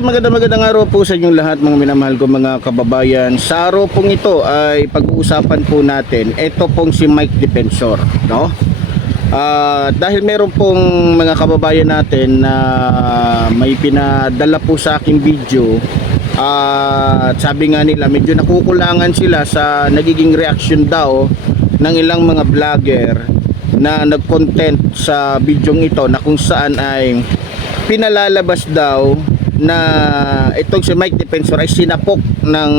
Okay, magandang araw po sa inyong lahat mga minamahal ko mga kababayan. Sa araw pong ito ay pag-uusapan po natin ito pong si Mike Defensor, no? Dahil meron pong mga kababayan natin na may pinadala po sa aking video at sabi nga nila medyo nakukulangan sila sa nagiging reaction daw ng ilang mga vlogger na nag-content sa bidyong ito na kung saan ay pinalalabas daw na itong si Mike Defensor ay sinapok ng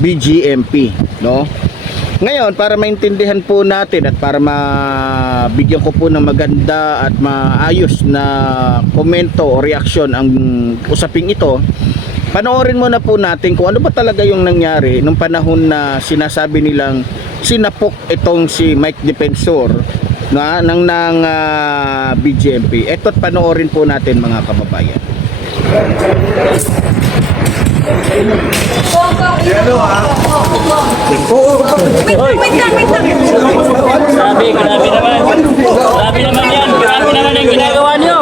BGMP, no? Ngayon, para maintindihan po natin at para mabigyan ko po ng maganda at maayos na komento o reaksyon ang usaping ito, panoorin muna po natin kung ano ba talaga yung nangyari nung panahon na sinasabi nilang sinapok itong si Mike Defensor ng BGMP. Eto't panoorin po natin mga kababayan. Wait lang. Grabe naman. Grabe naman yan. Grabe naman yung ginagawa niyo.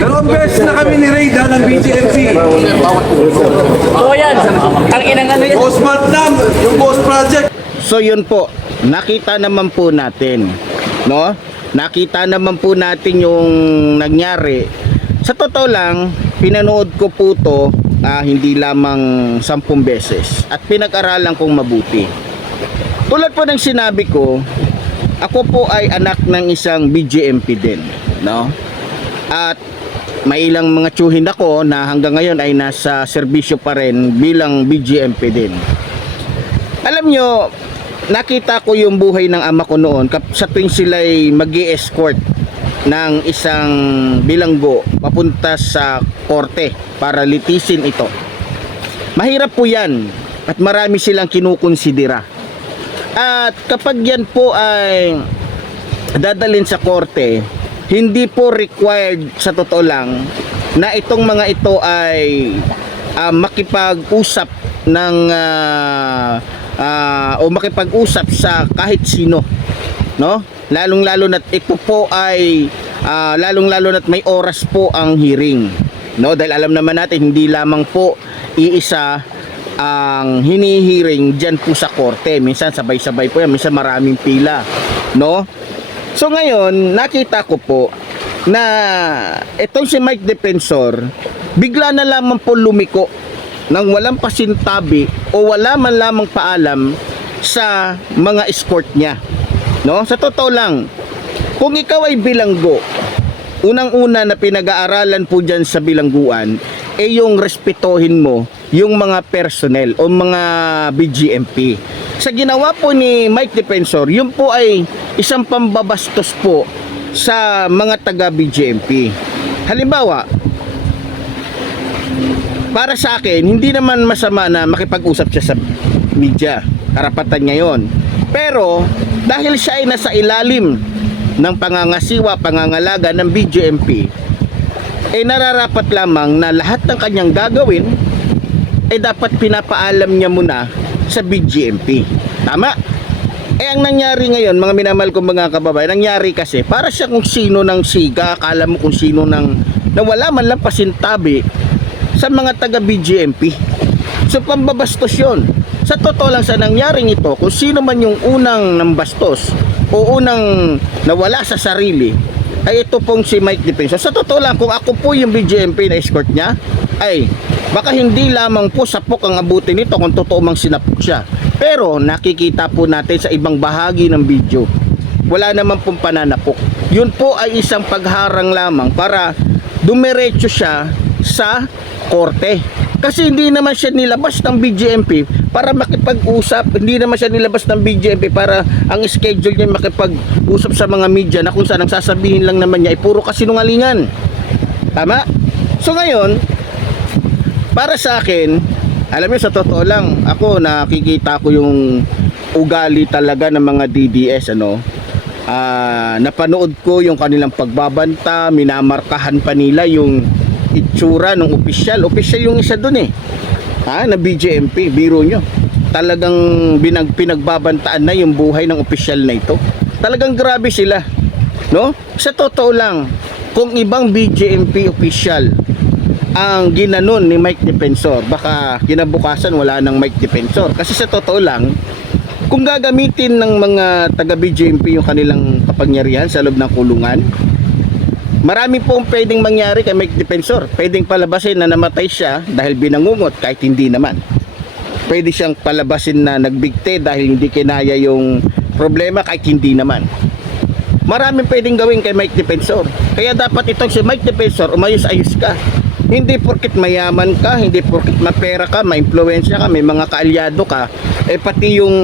Dalawang beses na kami ni Rayda ng BGMC. Oo yan. Ang inang ano yan. Boss Magnum, yung Boss Project. So yun po, nakita naman po natin, no? Nakita naman po natin yung nangyari. Sa totoo lang, pinanood ko po to hindi lamang 10 beses at pinag-aralan kong mabuti. Tulad po ng sinabi ko, ako po ay anak ng isang BGMP din, no? At may ilang mga tsuhin ako na hanggang ngayon ay nasa serbisyo pa rin bilang BGMP din. Alam nyo, nakita ko yung buhay ng ama ko noon sa tuwing sila'y mag-i-escort ng isang bilanggo papunta sa korte para litisin ito. Mahirap po yan at marami silang kinukonsidera. At kapag yan po ay dadalhin sa korte, hindi po required sa totoo lang na itong mga ito ay makipag-usap ng o makipag-usap sa kahit sino, no? Lalong-lalo na't ito po ay lalong-lalo na't may oras po ang hearing, no? Dahil alam naman natin hindi lamang po iisa ang hinihiring diyan po sa korte. Minsan sabay-sabay po yan, minsan maraming pila, no? So ngayon, nakita ko po na itong si Mike Defensor bigla na lamang po lumiko nang walang pasintabi o wala man lamang paalam sa mga escort niya, no? Sa totoo lang, kung ikaw ay bilanggo, unang-una na pinag-aaralan po dyan sa bilangguan yung respetohin mo yung mga personnel o mga BGMP. Sa ginawa po ni Mike Defensor, yun po ay isang pambabastos po sa mga taga BGMP. Halimbawa, para sa akin, hindi naman masama na makipag-usap siya sa media. Karapatan niya yun. Pero, dahil siya ay nasa ilalim ng pangangasiwa, pangangalaga ng BGMP, nararapat lamang na lahat ng kanyang gagawin dapat pinapaalam niya muna sa BGMP. Tama? Ang nangyari ngayon, mga minamahal kong mga kababayan, nangyari kasi para siya kung sino ng siga, akala mo kung sino ng na wala man lang pasintabi sa mga taga BGMP. So pambabastos yun. Sa totoo lang sa nangyaring ito, kung sino man yung unang nambastos o unang nawala sa sarili, ay ito pong si Mike Defensor. Sa totoo lang, kung ako po yung BGMP na escort niya, ay baka hindi lamang po sapok ang abutin nito kung totoo mang sinapok siya. Pero nakikita po natin sa ibang bahagi ng video, wala naman pong pananapok. Yun po ay isang pagharang lamang para dumiretso siya sa korte. Kasi hindi naman siya nilabas ng BGMP para makipag-usap. Hindi naman siya nilabas ng BGMP para ang schedule niya makipag-usap sa mga media na kung saan ang sasabihin lang naman niya ay puro kasinungalingan. Tama? So ngayon, para sa akin, alam niyo sa totoo lang, ako nakikita ko yung ugali talaga ng mga DDS, ano? Napanood ko yung kanilang pagbabanta, minamarkahan pa nila yung itsura ng opisyal yung isa dun na BGMP, biro nyo. Talagang pinagbabantaan na yung buhay ng opisyal na ito. Talagang grabe sila. No? Sa totoo lang, kung ibang BJMP official ang ginanon ni Mike Defensor, baka kinabukasan wala nang Mike Defensor. Kasi sa totoo lang, kung gagamitin ng mga taga BJMP yung kanilang kapangyarihan sa loob ng kulungan, marami pong pwedeng mangyari kay Mike Defensor. Pwedeng palabasin na namatay siya dahil binangungot kahit hindi naman. Pwede siyang palabasin na nagbigte dahil hindi kinaya yung problema kahit hindi naman. Maraming pwedeng gawin kay Mike Defensor. Kaya dapat itong si Mike Defensor, umayos-ayos ka. Hindi porket mayaman ka, hindi porket mapera ka, maimpluwensya ka, may mga kaalyado ka, pati yung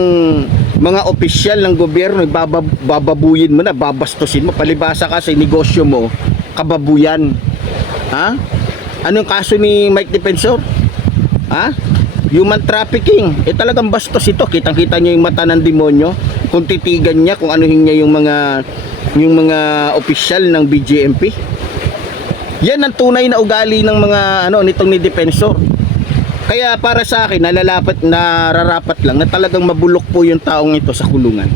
mga opisyal ng gobyerno, bababuyin mo na, babastusin mo, palibasa ka sa negosyo mo, kababuyan. Ha? Anong kaso ni Mike Defensor? Ha? Human trafficking. Talagang bastos ito. Kitang-kita niyo yung mata ng demonyo. Kung titigan niya, kung anuhin niya yung mga opisyal ng BJMP. Yan ang tunay na ugali ng mga nitong ni Defensor. Kaya para sa akin, nararapat lang na talagang mabulok po yung taong ito sa kulungan.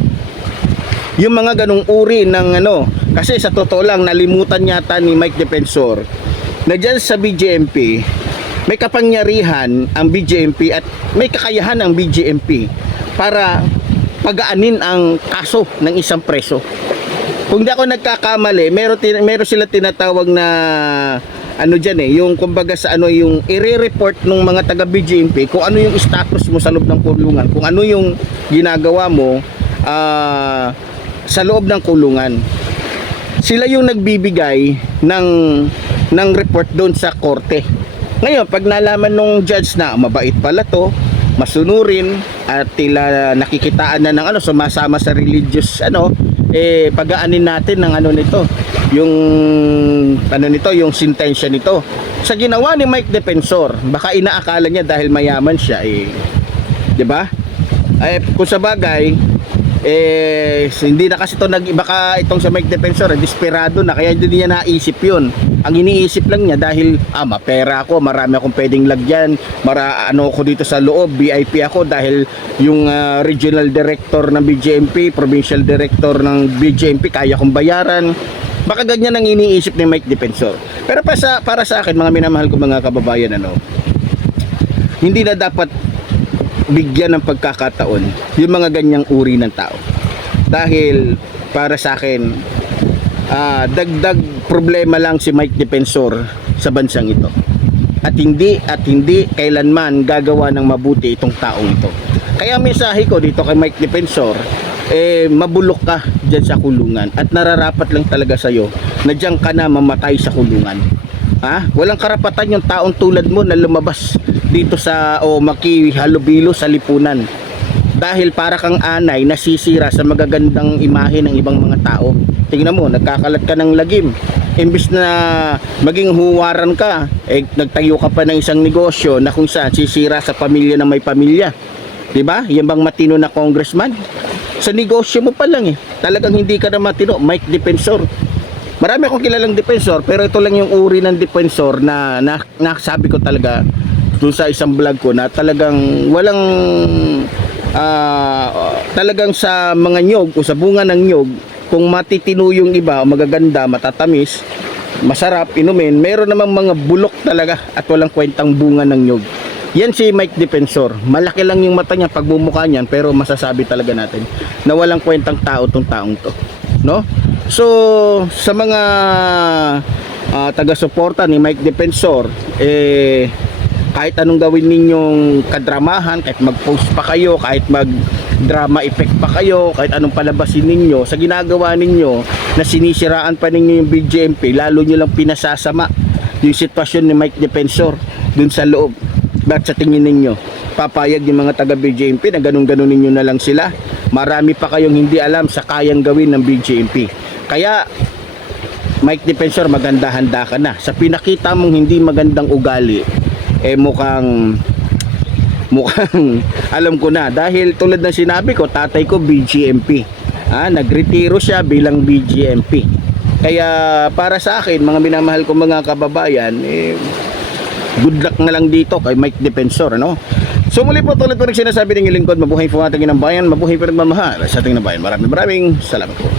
Yung mga ganong uri ng kasi sa totoo lang nalimutan yata ni Mike Defensor na dyan sa BJMP may kapangyarihan ang BJMP at may kakayahan ang BJMP para pagaanin ang kaso ng isang preso. Kung di ako nagkakamali, meron sila tinatawag na yung kumbaga sa yung i-report ng mga taga BJMP kung ano yung status mo sa loob ng kulungan, kung ano yung ginagawa mo sa loob ng kulungan. Sila yung nagbibigay ng report doon sa korte. Ngayon, pag nalaman nung judge na mabait pala to, masunurin at tila nakikitaan na ng sumasama sa religious pagaanin natin ng yung sentensya nito. Sa ginawa ni Mike Defensor, baka inaakala niya dahil mayaman siya 'di ba? Kung sa bagay hindi na kasi baka itong sa Mike Defensor desperado na, kaya hindi niya naisip yun. Ang iniisip lang niya dahil mapera ako, marami akong pwedeng lagyan, ako dito sa loob, VIP ako dahil yung regional director ng BJMP, provincial director ng BJMP, kaya kong bayaran. Baka ganyan ang iniisip ni Mike Defensor. Pero para sa akin, mga minamahal ko mga kababayan, hindi na dapat bigyan ng pagkakataon yung mga ganyang uri ng tao. Dahil para sa akin, dagdag problema lang si Mike Defensor sa bansang ito. At hindi kailanman gagawa ng mabuti itong taong ito. Kaya mensahe ko dito kay Mike Defensor, mabulok ka dyan sa kulungan at nararapat lang talaga sa'yo na dyan ka na mamatay sa kulungan. Walang karapatan yung taong tulad mo na lumabas dito makihalubilo sa lipunan dahil para kang anay nasisira sa magagandang imahe ng ibang mga tao. Tingnan mo, nagkakalat ka ng lagim, imbis na maging huwaran ka, nagtayo ka pa ng isang negosyo na kung saan sisira sa pamilya na may pamilya. Diba? Yan bang matino na congressman? Sa negosyo mo pa lang talagang hindi ka na matino. Mike Defensor, marami akong kilalang defensor, pero ito lang yung uri ng defensor na sabi ko talaga dun sa isang vlog ko na talagang walang talagang sa mga nyog o sa bunga ng nyog, kung matitino yung iba, magaganda, matatamis, masarap inumin, meron namang mga bulok talaga at walang kwentang bunga ng nyog. Yan si Mike Defensor. Malaki lang yung mata niya, pagmumukha niyan, pero masasabi talaga natin na walang kwentang tao tong taong to, no? So sa mga taga-suporta ni Mike Defensor, kahit anong gawin ninyong kadramahan, kahit mag-post pa kayo, kahit mag-drama effect pa kayo, kahit anong palabasin ninyo, sa ginagawa ninyo na sinisiraan pa ninyo yung BJMP, lalo nyo lang pinasasama yung sitwasyon ni Mike Defensor dun sa loob. Bakit sa tingin ninyo papayag yung mga taga BJMP na ganun-ganun ninyo na lang sila? Marami pa kayong hindi alam sa kayang gawin ng BJMP. Kaya Mike Defensor, maganda-handa ka na sa pinakita mong hindi magandang ugali. Mukhang alam ko na, dahil tulad ng sinabi ko, tatay ko BJMP, nagretiro siya bilang BJMP. Kaya para sa akin, mga minamahal ko mga kababayan, good luck na lang dito kay Mike Defensor, So muli po, tulad po rin sinasabi ng lingkod, mabuhay po ating inang bayan, mabuhay po rin mamahal sa ating bayan. Maraming salamat po.